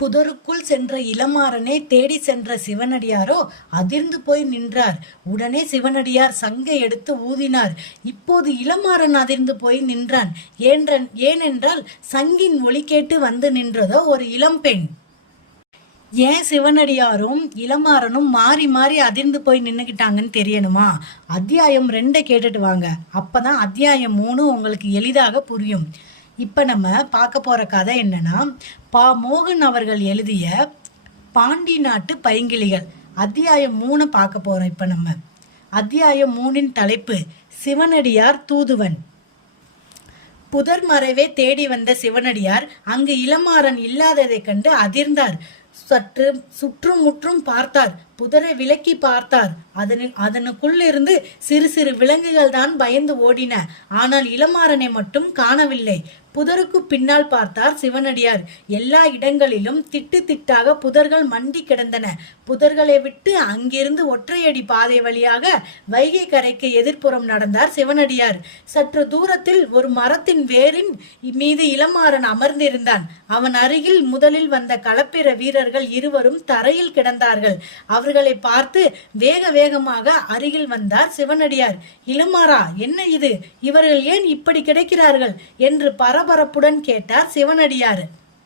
புதருக்குள் சென்ற இளமாறனை தேடி சென்ற சிவனடியாரோ அதிர்ந்து போய் நின்றார். உடனே சிவனடியார் சங்கை எடுத்து ஊதினார். இப்போது இளமாறன் அதிர்ந்து போய் நின்றான். ஏன்றன் ஏனென்றால் சங்கின் ஒலி கேட்டு வந்து நின்றதோ ஒரு இளம்பெண் ஏன் சிவனடியாரும் இளமாறனும் மாறி மாறி அதிர்ந்து போய் நின்றுக்கிட்டாங்கன்னு தெரியணுமா? அத்தியாயம் ரெண்டை கேட்டுட்டு வாங்க. அப்பதான் அத்தியாயம் மூணு உங்களுக்கு எளிதாக புரியும். இப்போ நம்ம பார்க்க போகிற கதை என்னன்னா பா மோகன் அவர்கள் எழுதிய பாண்டி நாட்டு பைங்கிளிகள். அத்தியாயம் மூணு பார்க்க போகிறோம் இப்போ நம்ம. அத்தியாயம் மூணின் தலைப்பு சிவனடியார் தூதுவன். புதர் மறைவே தேடி வந்த சிவனடியார் அங்கு இளமாறன் இல்லாததைக் கண்டு அதிர்ந்தார். சற்று சுற்றும் முற்றும் பார்த்தார். புதரை விலக்கி பார்த்தார். அதனு அதனுக்குள்ளிருந்து சிறு சிறு விலங்குகள் தான் பயந்து ஓடின. ஆனால் இளமாறனை மட்டும் காணவில்லை. புதருக்கு பின்னால் பார்த்தார் சிவனடியார். எல்லா இடங்களிலும் திட்டு திட்டாக புதர்கள் மண்டி கிடந்தன. புதர்களை விட்டு அங்கிருந்து ஒற்றையடி பாதை வழியாக வைகை கரைக்கு எதிர்ப்புறம் நடந்தார் சிவனடியார். சற்று தூரத்தில் ஒரு மரத்தின் வேரின் மீது இளமாறன் அமர்ந்திருந்தான். அவன் அருகில் முதலில் வந்த களப்பிர வீரர்கள் இருவரும் தரையில் கிடந்தார்கள். அவர் அவர்களை பார்த்து வேக வேகமாக அருகில் வந்தார் சிவனடியார். இளமாறா என்ன இது? இவர்கள் ஏன் இப்படி கிடைக்கிறார்கள்? என்று பரபரப்புடன் கேட்டார் சிவனடியார்.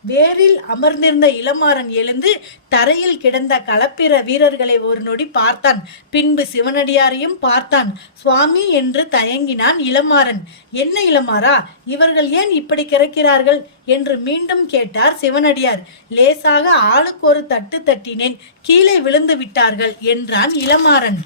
வேரில் அமர்ந்திருந்த இளமாறன் எழுந்து தரையில் கிடந்த களப்பிற வீரர்களை ஒரு நொடி பார்த்தான். பின்பு சிவனடியாரையும் பார்த்தான். சுவாமி என்று தயங்கினான் இளமாறன். என்ன இளமாறா இவர்கள் ஏன் இப்படி கிறக்கிறார்கள்? என்று மீண்டும் கேட்டார் சிவனடியார். லேசாக ஆளுக்கு ஒரு தட்டு தட்டினேன். கீழே விழுந்து விட்டார்கள் என்றான் இளமாறன்.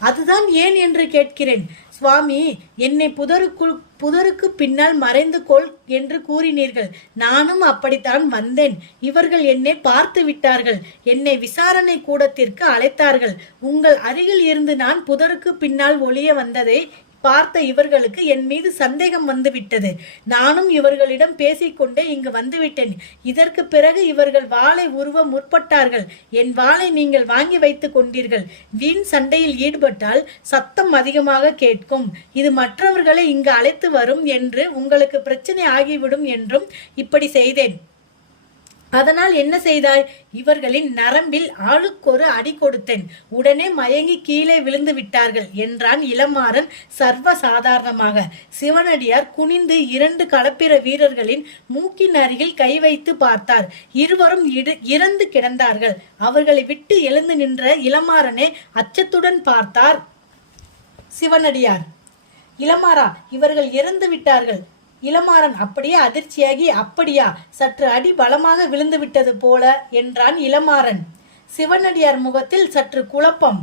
அதுதான் ஏன்? என்று கேட்கிறேன். சுவாமி என்னை புதருக்குள் புதருக்கு பின்னால் மறைந்து கொள் என்று கூறினீர்கள். நானும் அப்படித்தான் வந்தேன். இவர்கள் என்னை பார்த்து விட்டார்கள். என்னை விசாரணை கூடத்திற்கு அழைத்தார்கள். உங்கள் அருகில் இருந்து நான் புதருக்கு பின்னால் ஒளிய வந்ததை பார்த்த இவர்களுக்கு என் மீது சந்தேகம் வந்துவிட்டது. நானும் இவர்களிடம் பேசிக்கொண்டே இங்கு வந்துவிட்டேன். இதற்கு பிறகு இவர்கள் வாளை உருவ முற்பட்டார்கள். என் வாளை நீங்கள் வாங்கி வைத்துக் கொண்டீர்கள். வீண் சண்டையில் ஈடுபட்டால் சத்தம் அதிகமாக கேட்கும். இது மற்றவர்களை இங்கு அழைத்து வரும் என்று உங்களுக்கு பிரச்சனை ஆகிவிடும் என்றும் இப்படி செய்தேன். அதனால் என்ன செய்தாய்? இவர்களின் நரம்பில் ஆளுக்கொரு அடி கொடுத்தேன். உடனே மயங்கி கீழே விழுந்து விட்டார்கள் என்றான் இளமாறன் சர்வ சாதாரணமாக சிவனடியார் குனிந்து இரண்டு களப்பிர வீரர்களின் மூக்கின் அருகில் கை வைத்து பார்த்தார். இருவரும் இடு இறந்து கிடந்தார்கள். அவர்களை விட்டு எழுந்து நின்ற இளமாறனே அச்சத்துடன் பார்த்தார். சிவனடியார் இளமாறா இவர்கள் இறந்து விட்டார்கள். இளமாறன் அப்படியே அதிர்ச்சியாகி அப்படியா? சற்று அடி பலமாக விழுந்து விட்டது போல என்றான் இளமாறன். சிவனடியார் முகத்தில் சற்று குழப்பம்.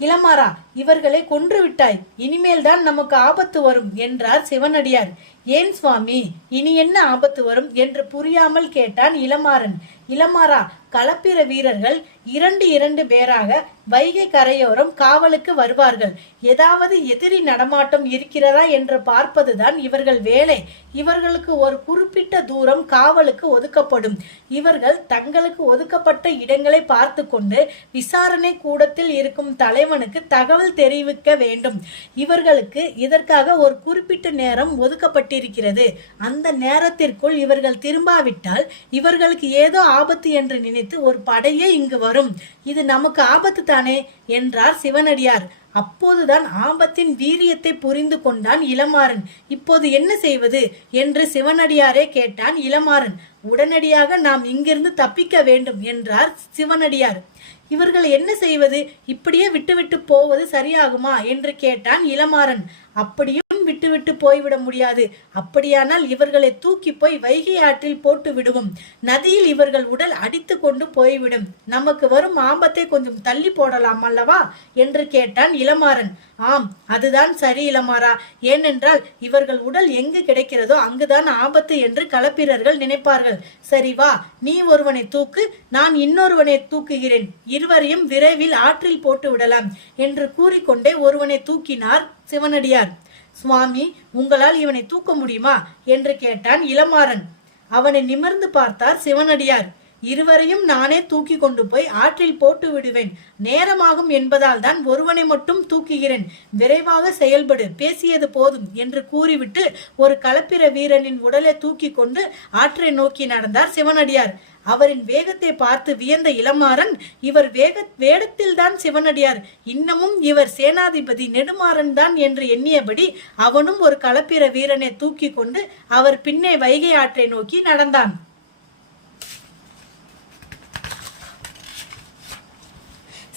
இளமாறா இவர்களை கொன்று விட்டாய். இனிமேல் தான் நமக்கு ஆபத்து வரும் என்றார் சிவனடியார். ஏன் சுவாமி? இனி என்ன ஆபத்து வரும்? என்று புரியாமல் கேட்டான் இளமாறன். இளமாறா களப்பிர வீரர்கள் இரண்டு இரண்டு பேராக வைகை கரையோரம் காவலுக்கு வருவார்கள். ஏதாவது எதிரி நடமாட்டம் இருக்கிறதா என்று பார்ப்பதுதான் இவர்கள் வேலை. இவர்களுக்கு ஒரு குறிப்பிட்ட தூரம் காவலுக்கு ஒதுக்கப்படும். இவர்கள் தங்களுக்கு ஒதுக்கப்பட்ட இடங்களை பார்த்து கொண்டு விசாரணை கூடத்தில் இருக்கும் தலைவனுக்கு தகவல் தெரிவிக்க வேண்டும். இவர்களுக்கு இதற்காக ஒரு குறிப்பிட்ட நேரம் ஒதுக்கப்பட்டிருக்கிறது. அந்த நேரத்திற்குள் இவர்கள் திரும்பாவிட்டால் இவர்களுக்கு ஏதோ ஆபத்து என்று நினைத்து ஒரு படையே இங்கு வரும். இது நமக்கு ஆபத்து தானே என்றார் சிவனடியார். அப்போதுதான் ஆபத்தின் வீரியத்தை புரிந்து கொண்டான் இளமாறன். இப்போது என்ன செய்வது? என்று சிவனடியாரே கேட்டான் இளமாறன். உடனடியாக நாம் இங்கிருந்து தப்பிக்க வேண்டும் என்றார் சிவனடியார். இவர்கள் என்ன செய்வது? இப்படியே விட்டுவிட்டு போவது சரியாகுமா? என்று கேட்டான் இளமாறன். அப்படியும் விட்டுவிட்டு போய்விட முடியாது. அப்படியானால் இவர்களை தூக்கி போய் வைகை ஆற்றில் போட்டு விடுவோம். நதியில் இவர்கள் உடல் அடித்து கொண்டு போய்விடும். நமக்கு வரும் ஆபத்தை கொஞ்சம் தள்ளி போடலாம் அல்லவா? என்று கேட்டான் இளமாறன். ஆம் அதுதான் சரி இளமாறா. ஏனென்றால் இவர்கள் உடல் எங்கு கிடைக்கிறதோ அங்குதான் ஆபத்து என்று களப்பிரர்கள் நினைப்பார்கள். சரி வா நீ ஒருவனை தூக்கு நான் இன்னொருவனை தூக்குகிறேன். இருவரையும் விரைவில் ஆற்றில் போட்டு விடலாம் என்று கூறிக்கொண்டே ஒருவனை தூக்கினார் சிவனடியார். சுவாமி உங்களால் இவனை தூக்க முடியுமா? என்று கேட்டான் இளமாறன். அவனை நிமிர்ந்து பார்த்தார் சிவனடியார். இருவரையும் நானே தூக்கி கொண்டு போய் ஆற்றில் போட்டு விடுவேன். நேரமாகும் என்பதால் தான் ஒருவனை மட்டும் தூக்குகிறேன். விரைவாக செயல்படு பேசியது போதும் என்று கூறிவிட்டு ஒரு களப்பிர வீரனின் உடலை தூக்கி கொண்டு ஆற்றை நோக்கி நடந்தார் சிவனடியார். அவரின் வேகத்தை பார்த்து வியந்த இளமாறன் இவர் வேக வேடத்தில்தான் சிவனடியார். இன்னமும் இவர் சேனாதிபதி நெடுமாறன் தான் என்று எண்ணியபடி அவனும் ஒரு களப்பிர வீரனை தூக்கி கொண்டு அவர் பின்னே வைகை ஆற்றை நோக்கி நடந்தான்.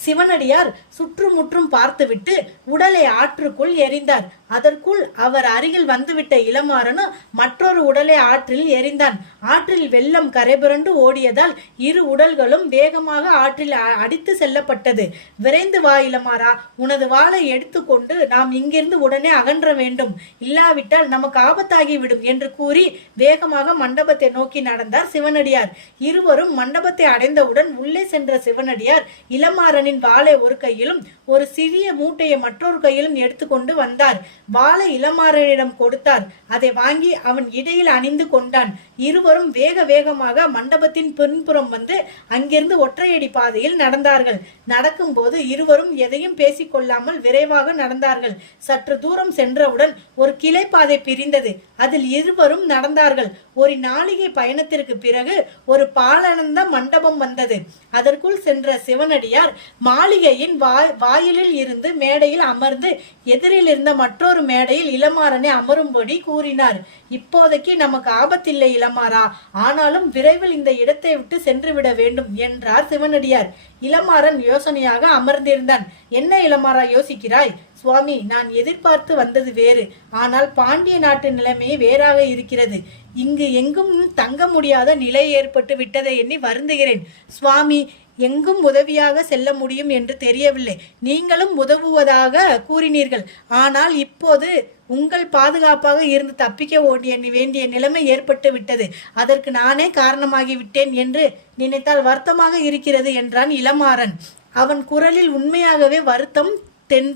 சிவனடியார் சுற்றுமுற்றும் பார்த்துவிட்டு உடலை ஆற்றுக்குள் எறிந்தார். அதற்குள் அவர் அருகில் வந்துவிட்ட இளமாறனும் மற்றொரு உடலை ஆற்றில் எறிந்தான். ஆற்றில் வெள்ளம் கரைபுரண்டு ஓடியதால் இரு உடல்களும் வேகமாக ஆற்றில் அ- அடித்து செல்லப்பட்டது. விரைந்து வா இளமாறா. உனது வாளை எடுத்துக்கொண்டு நாம் இங்கிருந்து உடனே அகன்ற வேண்டும். இல்லாவிட்டால் நமக்கு ஆபத்தாகிவிடும் என்று கூறி வேகமாக மண்டபத்தை நோக்கி நடந்தார் சிவனடியார். இருவரும் மண்டபத்தை அடைந்தவுடன் உள்ளே சென்ற சிவனடியார் இளமாறனின் வாளை ஒரு கையிலும் ஒரு சிறிய மூட்டையை மற்றொரு கையிலும் எடுத்துக்கொண்டு வந்தார். வாளை இளமாறனிடம் கொடுத்தார் அதை வாங்கி அவன் இடையில் அணிந்து கொண்டான். இருவரும் வேக வேகமாக மண்டபத்தின் பின்புறம் வந்து அங்கிருந்து ஒற்றையடி பாதையில் நடந்தார்கள். நடக்கும்போது இருவரும் எதையும் பேசிக்கொள்ளாமல் விரைவாக நடந்தார்கள். சற்று தூரம் சென்றவுடன் ஒரு கிளைப்பாதை பிரிந்தது. அதில் இருவரும் நடந்தார்கள். ஒரு நாளிகை பயணத்திற்கு பிறகு ஒரு பாலனந்த மண்டபம் வந்தது. அதற்குள் சென்ற சிவனடியார் மாளிகையின் வா- வாயிலில் இருந்து மேடையில் அமர்ந்து எதிரில் இருந்த மற்றொரு மேடையில் இளமாறனை அமரும்படி கூறினார். இப்போதைக்கு நமக்கு ஆபத்தில்லை இளமாறா. ஆனாலும் விரைவில் இந்த இடத்தை விட்டு சென்று விட வேண்டும் என்றார் சிவனடியார். இளமாறன் யோசனையாக அமர்ந்திருந்தான். என்ன இளமாறா யோசிக்கிறாய்? சுவாமி நான் எதிர்பார்த்து வந்தது வேறு. ஆனால் பாண்டிய நாட்டு நிலைமை வேறாக இருக்கிறது. இங்கு எங்கும் தங்க முடியாத நிலை ஏற்பட்டு விட்டதை எண்ணி வருந்துகிறேன். சுவாமி எங்கும் உதவியாக செல்ல முடியும் என்று தெரியவில்லை. நீங்களும் உதவுவதாக கூறினீர்கள். ஆனால் இப்போது உங்கள் பாதுகாப்பாக இருந்து தப்பிக்க ஓடிய வேண்டிய நிலைமை ஏற்பட்டு விட்டது. அதற்கு நானே காரணமாகி விட்டேன் என்று நினைத்தால் வருத்தமாக இருக்கிறது என்றான் இளமாறன். அவன் குரலில் உண்மையாகவே வருத்தம் தென்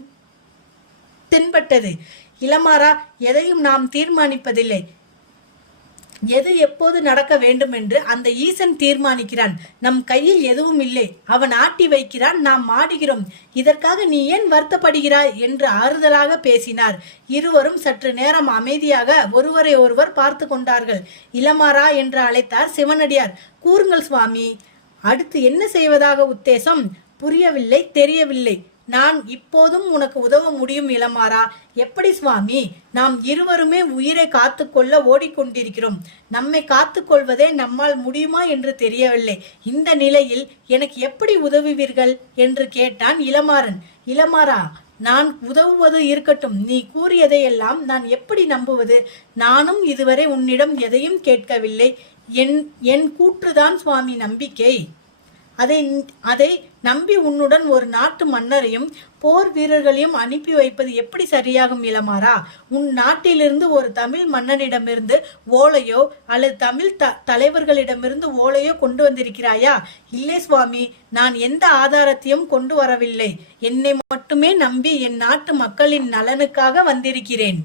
தென்பட்டது. இளமாறா எதையும் நாம் தீர்மானிப்பதில்லை. எது எப்போது நடக்க வேண்டும் என்று அந்த ஈசன் தீர்மானிக்கிறான். நம் கையில் எதுவும் இல்லை. அவன் ஆட்டி வைக்கிறான். நாம் மாடுகிறோம் இதற்காக நீ ஏன் வருத்தப்படுகிறாய்? என்று ஆறுதலாக பேசினார். இருவரும் சற்று நேரம் அமைதியாக ஒருவரை ஒருவர் பார்த்து கொண்டார்கள். இளமாரா என்று அழைத்தார் சிவனடியார். கூறுங்கள் சுவாமி. அடுத்து என்ன செய்வதாக உத்தேசம்? புரியவில்லை தெரியவில்லை. நான் இப்போதும் உனக்கு உதவ முடியும் இளமாறா. எப்படி சுவாமி? நாம் இருவருமே உயிரை காத்துக்கொள்ள ஓடிக்கொண்டிருக்கிறோம். நம்மை காத்துக்கொள்வதே நம்மால் முடியுமா என்று தெரியவில்லை. இந்த நிலையில் எனக்கு எப்படி உதவுவீர்கள்? என்று கேட்டான் இளமாறன். இளமாறா நான் உதவுவது இருக்கட்டும். நீ கூறியதையெல்லாம் நான் எப்படி நம்புவது? நானும் இதுவரை உன்னிடம் எதையும் கேட்கவில்லை. என் என் கூற்றுதான் சுவாமி நம்பிக்கை. அதை அதை நம்பி உன்னுடன் ஒரு நாட்டு மன்னரையும் போர் வீரர்களையும் அனுப்பி வைப்பது எப்படி சரியாகும் இளமாறா உன் நாட்டிலிருந்து ஒரு தமிழ் மன்னனிடமிருந்து ஓலையோ அல்லது தமிழ் த தலைவர்களிடமிருந்து ஓலையோ கொண்டு வந்திருக்கிறாயா? இல்லை சுவாமி நான் எந்த ஆதாரத்தையும் கொண்டு வரவில்லை. என்னை மட்டுமே நம்பி என் நாட்டு மக்களின் நலனுக்காக வந்திருக்கிறேன்.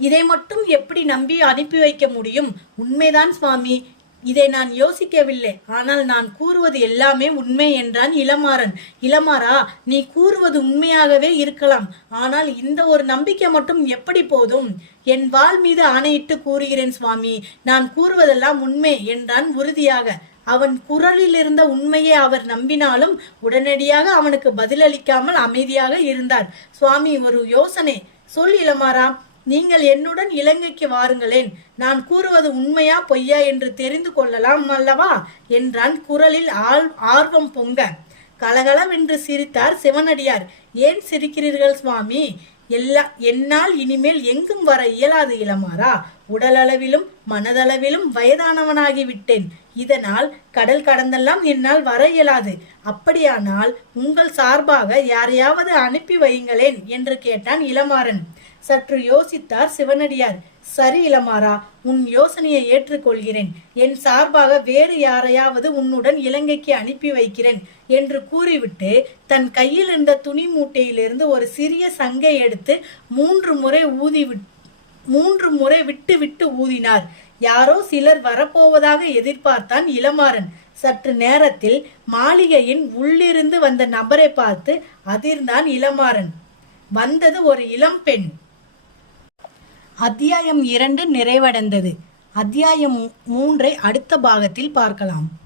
இதை மட்டும் எப்படி நம்பி அனுப்பி வைக்க முடியும்? உண்மைதான் சுவாமி. இதை நான் யோசிக்கவில்லை. ஆனால் நான் கூறுவது எல்லாமே உண்மை என்றான் இளமாறன். இளமாறா நீ கூறுவது உண்மையாகவே இருக்கலாம். ஆனால் இந்த ஒரு நம்பிக்கை மட்டும் எப்படி போதும்? என் வாள் மீது ஆணையிட்டு கூறுகிறேன் சுவாமி. நான் கூறுவதெல்லாம் உண்மை என்றான் உறுதியாக. அவன் குரலில் இருந்த உண்மையை அவர் நம்பினாலும் உடனடியாக அவனுக்கு பதிலளிக்காமல் அமைதியாக இருந்தார். சுவாமி ஒரு யோசனை. சொல் இளமாறா. நீங்கள் என்னுடன் இலங்கைக்கு வாருங்களேன். நான் கூறுவது உண்மையா பொய்யா என்று தெரிந்து கொள்ளலாம் அல்லவா? என்றான் குரலில் ஆள் ஆர்வம் பொங்க. கலகலவென்று சிரித்தார் சிவனடியார். ஏன் சிரிக்கிறீர்கள் சுவாமி? எல்லா என்னால் இனிமேல் எங்கும் வர இயலாது இளமாரா உடலளவிலும் மனதளவிலும் வயதானவனாகி விட்டேன் இதனால் கடல் கடந்தெல்லாம் என்னால் வர இயலாது. அப்படியானால் உங்கள் சார்பாக யாரையாவது அனுப்பி வையுங்களேன் என்று கேட்டான் இளமாறன். சற்று யோசித்தார் சிவனடியார். சரி இளமாறா உன் யோசனையை ஏற்றுக்கொள்கிறேன். என் சார்பாக வேறு யாரையாவது உன்னுடன் இலங்கைக்கு அனுப்பி வைக்கிறேன் என்று கூறிவிட்டு தன் கையில் இருந்த துணி மூட்டையிலிருந்து ஒரு சிறிய சங்கை எடுத்து மூன்று முறை ஊதி விட்- மூன்று முறை விட்டு விட்டு ஊதினார். யாரோ சிலர் வரப்போவதாக எதிர்பார்த்தான் இளமாறன். சற்று நேரத்தில் மாளிகையின் உள்ளிருந்து வந்த நபரை பார்த்து அதிர்ந்தான் இளமாறன். வந்தது ஒரு இளம்பெண் அத்தியாயம் இரண்டு நிறைவடைந்தது. அத்தியாயம் மூன்றை அடுத்த பாகத்தில் பார்க்கலாம்.